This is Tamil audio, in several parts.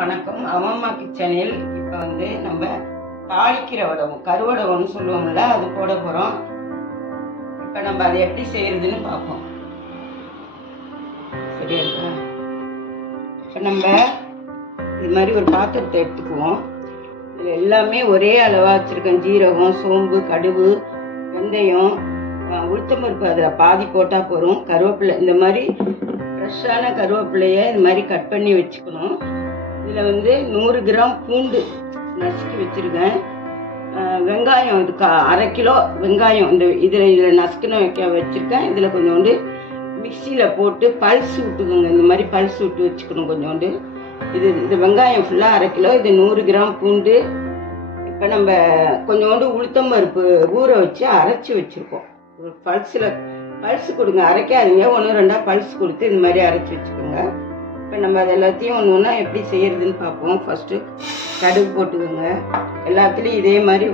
வணக்கம். அம்மம்மா கிச்சனில் இப்போ நம்ம தாளிக்கிற வடகம், கருவடகம்னு சொல்லுவோம்ல, அது போட போகிறோம். இப்போ நம்ம அதை எப்படி செய்யறதுன்னு பார்ப்போம். சரியா இருக்கா? இப்போ நம்ம இது மாதிரி ஒரு பாத்திரத்தை எடுத்துக்குவோம். இது எல்லாமே ஒரே அளவாக வச்சுருக்கேன். ஜீரகம், சோம்பு, கடுகு, வெந்தயம், உளுத்தம்பருப்பு அதில் பாதி போட்டால் போதும். கருவேப்பிலை, இந்த மாதிரி ஃப்ரெஷ்ஷான கருவேப்பிலையை இது மாதிரி கட் பண்ணி வச்சுக்கணும். இதில் 100 கிராம் பூண்டு நசுக்கி வச்சுருக்கேன். வெங்காயம், இது அரை கிலோ வெங்காயம் இதில் நசுக்குன்னு வச்சுருக்கேன். இதில் கொஞ்சோண்டு மிக்சியில் போட்டு பல்ஸ் விட்டுக்கோங்க. இந்த மாதிரி பல்ஸ் விட்டு வச்சுக்கணும் கொஞ்சோண்டு. இது வெங்காயம் ஃபுல்லாக அரை கிலோ. இது 100 கிராம் பூண்டு. இப்போ நம்ம கொஞ்சோண்டு உளுத்தம்பருப்பு ஊற வச்சு அரைச்சி வச்சுருக்கோம். ஒரு பல்ஸ் கொடுங்க, அரைக்காதீங்க. 1-2 பல்ஸ் கொடுத்து இந்த மாதிரி அரைச்சி வச்சுக்கோங்க. இப்போ நம்ம அது எல்லாத்தையும் ஒன்று ஒன்றா எப்படி செய்கிறதுன்னு பார்ப்போம். ஃபஸ்ட்டு கடுகு போட்டுக்கோங்க. எல்லாத்துலேயும் இதே மாதிரி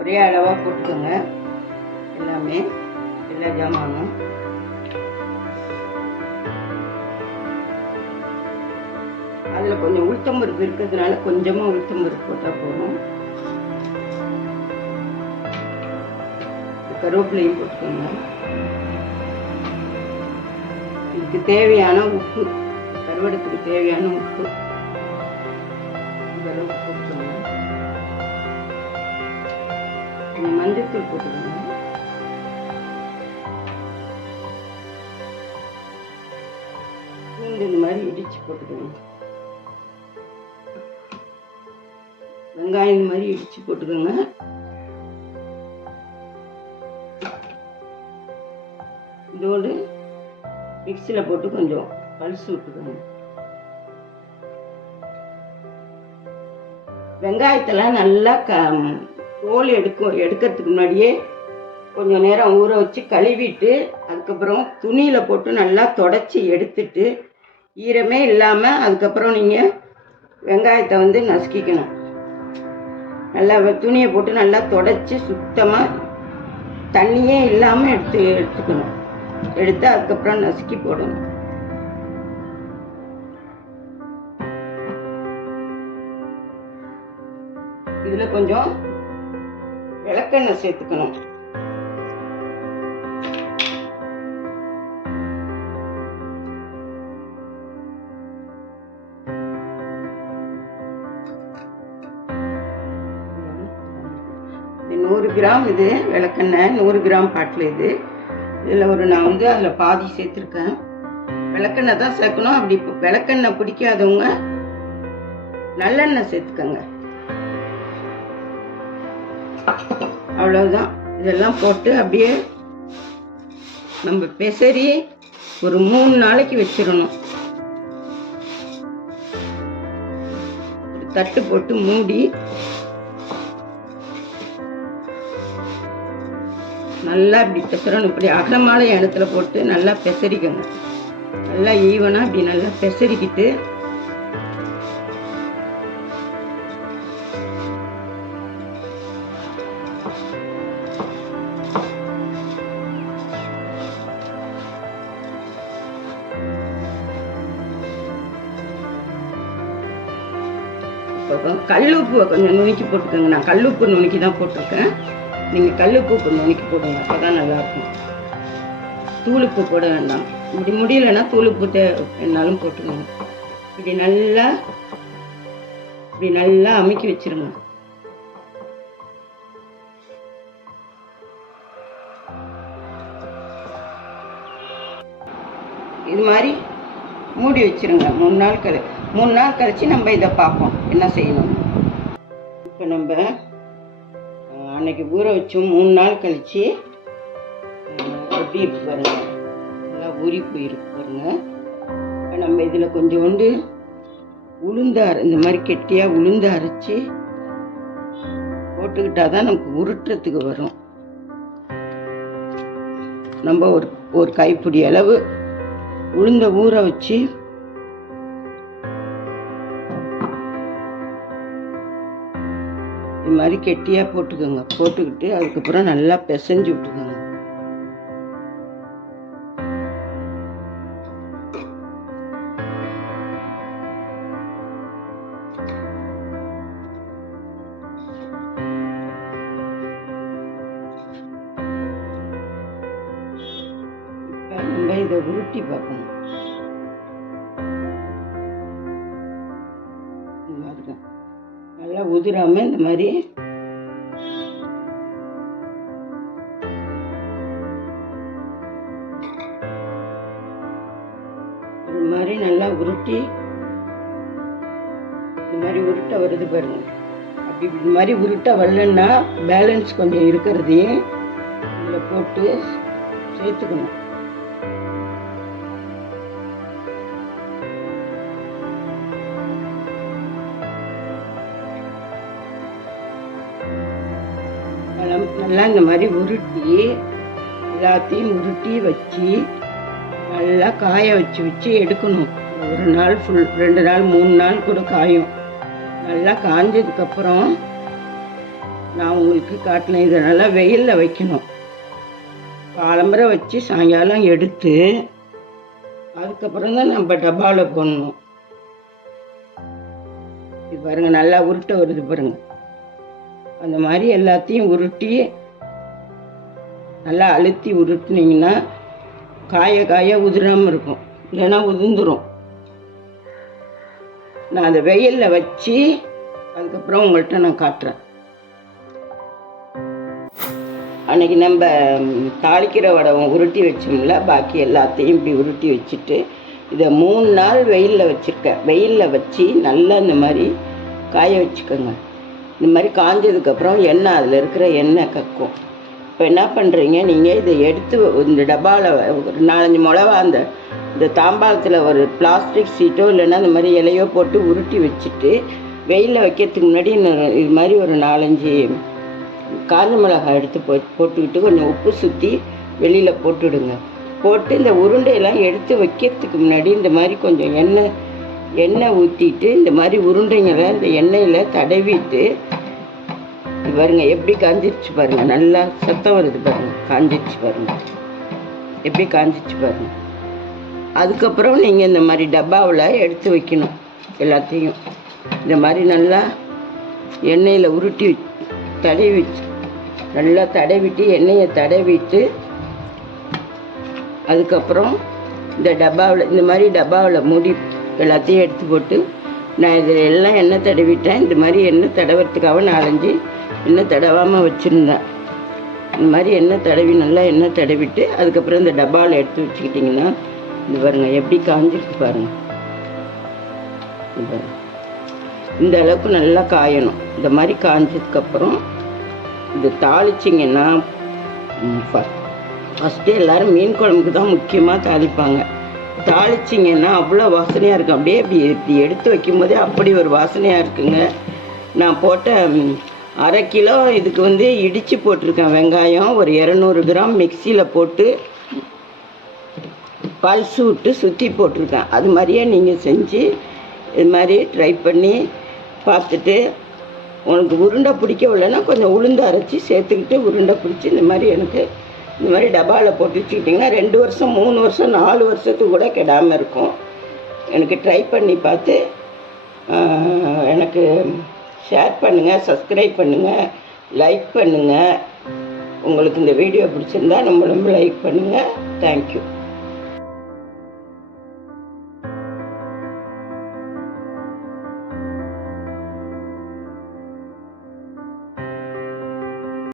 ஒரே அளவாக போட்டுக்கோங்க. எல்லாமே எல்லா ஜாமானும். அதில் கொஞ்சம் உளுத்தம்பருப்பு இருக்கிறதுனால கொஞ்சமாக உளுத்தம்பருப்பு போட்டால் போதும். கருவேப்பிலையும் போட்டுக்கோங்க. இதுக்கு தேவையான உப்பு, கருவடத்துக்கு தேவையான உப்பு போட்டுக்கோங்க. மஞ்சத்தூள் போட்டுக்கோங்க. பூண்டு இந்த மாதிரி இடிச்சு போட்டுக்கோங்க. வெங்காயம் இந்த மாதிரி இடிச்சு போட்டுக்கோங்க. இதோடு மிக்சியில் போட்டு கொஞ்சம் பல்ஸ் விட்டுக்கோங்க. வெங்காயத்தெல்லாம் நல்லா தோல் எடுக்கிறதுக்கு முன்னாடியே கொஞ்சம் நேரம் ஊற வச்சு கழுவிட்டு, அதுக்கப்புறம் துணியில் போட்டு நல்லா தொடச்சி எடுத்துட்டு, ஈரமே இல்லாமல் அதுக்கப்புறம் நீங்கள் வெங்காயத்தை நசுக்கிக்கணும். நல்லா துணியை போட்டு நல்லா தொடச்சி சுத்தமாக தண்ணியே இல்லாமல் எடுத்துக்கணும். எடுத்து அதுக்கப்புறம் நசுக்கி போடணும். இதில் கொஞ்சம் விளக்கெண்ணெய் சேர்த்துக்கணும். இது 100 கிராம். இது விளக்கெண்ணெய் 100 கிராம் பாட்டில். இதில் நான் அதில் பாதி சேர்த்துருக்கேன். விளக்கெண்ணெய் தான் சேர்க்கணும். அப்படி விளக்கெண்ணெய் பிடிக்காதவங்க நல்லெண்ணெய் சேர்த்துக்கோங்க. அவ்வளவுதான். இதெல்லாம் போட்டு அப்படியே நம்ம பெசரி ஒரு 3 நாளைக்கு வச்சிடணும். தட்டு போட்டு மூடி நல்லா இப்படி பெசரணும். இப்படி அகலமான இடத்துல போட்டு நல்லா பெசரிக்கணும். நல்லா ஈவனாக இப்படி நல்லா பெசரிக்கிட்டு கல்லுப்பு கொஞ்சம் நுணுக்கி போட்டுக்கோங்க. நான் கல்லுப்பு நுணுக்கி தான் போட்டிருக்கேன். நீங்கள் கல்லுப்பு கொஞ்சம் நுணுக்கி போடுங்க, அப்போ தான் நல்லாயிருக்கும். தூளுப்பு போட வேண்டாம். இப்படி முடியலைன்னா தூளுப்பு என்னாலும் போட்டுக்கோங்க. இப்படி நல்லா அமுக்கி வச்சிருங்க. இது மாதிரி மூடி வச்சிருங்க. 3 நாள் கழிச்சு நம்ம இதை பார்ப்போம் என்ன செய்யணும். இப்போ நம்ம அன்னைக்கு ஊற வச்சோம். 3 நாள் கழிச்சு எப்படி இருக்கு பாருங்க. நல்லா ஊறி போயிருக்கு பாருங்க. இப்போ நம்ம இதில் கொஞ்சோண்டு இந்த மாதிரி கெட்டியாக உளுந்து அரைச்சி போட்டுக்கிட்டாதான் நமக்கு உருட்டுறதுக்கு வரும். நம்ம ஒரு கைப்பிடி அளவு உளுந்த ஊற வச்சு இது மாதிரி கெட்டியாக போட்டுக்கோங்க. போட்டுக்கிட்டு அதுக்கப்புறம் நல்லா பிசைஞ்சு விட்டுக்கோங்க. உருட்டி பார்க்கணும். இந்த மாதிரி தான் நல்லா உதிராம இந்த மாதிரி ஒரு மாதிரி நல்லா உருட்டி இந்த மாதிரி உருட்ட வருது பாருங்க. அப்படி இது மாதிரி உருட்ட வரலன்னா பேலன்ஸ் கொஞ்சம் இருக்கிறதையும் இதில் போட்டு சேர்த்துக்கணும். நல்லா இந்த மாதிரி உருட்டி எல்லாத்தையும் உருட்டி வச்சு நல்லா காய வச்சு எடுக்கணும். ஒரு நாள் ஃபுல் 2 நாள் 3 நாள் கூட காயும். நல்லா காஞ்சதுக்கப்புறம் நான் உங்களுக்கு காட்டினேன். இதை நல்லா வெயிலில் வைக்கணும். காலம்பரை வச்சு சாயங்காலம் எடுத்து அதுக்கப்புறம் தான் நம்ம டப்பாவில் போடணும். இது பாருங்கள் நல்லா உருட்ட வருது பாருங்கள். அந்த மாதிரி எல்லாத்தையும் உருட்டி நல்லா அழுத்தி உருட்டினீங்கன்னா காய உதிராமல் இருக்கும். இல்லைன்னா உதிர்ந்துடும். நான் அதை வெயிலில் வச்சு அதுக்கப்புறம் உங்கள்கிட்ட நான் காட்டுறேன். அன்றைக்கி நம்ம தாளிக்கிற வடகம் உருட்டி வச்சோம்ல, பாக்கி எல்லாத்தையும் இப்படி உருட்டி வச்சுட்டு இதை 3 நாள் வெயிலில் வச்சுருக்கேன். வெயிலில் வச்சு நல்லா இந்த மாதிரி காய வச்சுக்கோங்க. இந்த மாதிரி காஞ்சதுக்கப்புறம் எண்ணெய், அதில் இருக்கிற எண்ணெய் கக்கும். இப்போ என்ன பண்ணுறீங்க, நீங்கள் இதை எடுத்து இந்த டப்பாவில் ஒரு 4-5 மிளவா இந்த தாம்பாளத்தில் ஒரு பிளாஸ்டிக் சீட்டோ இல்லைன்னா இந்த மாதிரி இலையோ போட்டு உருட்டி வச்சுட்டு வெயிலில் வைக்கிறதுக்கு முன்னாடி இது மாதிரி ஒரு 4-5 காஞ்ச மிளகாய் எடுத்து போட்டுக்கிட்டு கொஞ்சம் உப்பு சுற்றி வெளியில் போட்டுவிடுங்க. போட்டு இந்த உருண்டையெல்லாம் எடுத்து வைக்கிறதுக்கு முன்னாடி இந்த மாதிரி கொஞ்சம் எண்ணெய் ஊற்றிட்டு இந்த மாதிரி உருண்டைங்களை இந்த எண்ணெயில் தடவிட்டு பாருங்க எப்படி காஞ்சிருச்சு பாருங்க. நல்லா சத்தம் வருது பாருங்க. காஞ்சிருச்சு பாருங்க, எப்படி காஞ்சிச்சு பாருங்க. அதுக்கப்புறம் நீங்கள் இந்த மாதிரி டப்பாவில் எடுத்து வைக்கணும். எல்லாத்தையும் இந்த மாதிரி நல்லா எண்ணெயில் உருட்டி நல்லா தடவிட்டு எண்ணெயை தடவிட்டு அதுக்கப்புறம் இந்த டப்பாவில் இந்த மாதிரி டப்பாவில் மூடி எல்லாத்தையும் எடுத்து போட்டு நான் இதில் எல்லாம் எண்ணெய் தடவிட்டேன். இந்த மாதிரி எண்ணெய் தடவுறதுக்காக 4-5 எண்ணெய் தடவாமல் வச்சுருந்தேன். இந்த மாதிரி நல்லா எண்ணெய் தடவிட்டு அதுக்கப்புறம் இந்த டப்பாவில் எடுத்து வச்சுக்கிட்டிங்கன்னா இது பாருங்கள் எப்படி காஞ்சிருக்கு பாருங்கள். இந்த அளவுக்கு நல்லா காயணும். இந்த மாதிரி காஞ்சதுக்கப்புறம் இது தாளிச்சிங்கன்னா ஃபஸ்ட்டு எல்லோரும் மீன் குழம்புக்கு தான் முக்கியமாக தாளிப்பாங்க. தாளிச்சிங்கன்னா அவ்வளோ வாசனையாக இருக்கும். அப்படியே இப்படி எடுத்து வைக்கும்போதே அப்படி ஒரு வாசனையாக இருக்குங்க. நான் போட்ட 1/2 கிலோ இதுக்கு இடித்து போட்டிருக்கேன். வெங்காயம் ஒரு 200 கிராம் மிக்சியில் போட்டு பல்ஸ் விட்டு சுற்றி போட்டிருக்கேன். அது மாதிரியே நீங்கள் செஞ்சு இது மாதிரி ட்ரை பண்ணி பார்த்துட்டு உனக்கு உருண்டை பிடிக்கவில்லைன்னா கொஞ்சம் உளுந்து அரைச்சி சேர்த்துக்கிட்டு உருண்டை பிடிச்சி இந்த மாதிரி டப்பாவில் போட்டு வச்சுக்கிட்டிங்கன்னா 2 வருஷம் 3 வருஷம் 4 வருஷத்துக்கு கூட கெடாமல் இருக்கும். எனக்கு ட்ரை பண்ணி பார்த்து எனக்கு ஷேர் பண்ணுங்கள், சப்ஸ்கிரைப் பண்ணுங்கள், லைக் பண்ணுங்கள். உங்களுக்கு இந்த வீடியோ பிடிச்சிருந்தா நம்ம லைக் பண்ணுங்கள். தேங்க்யூ.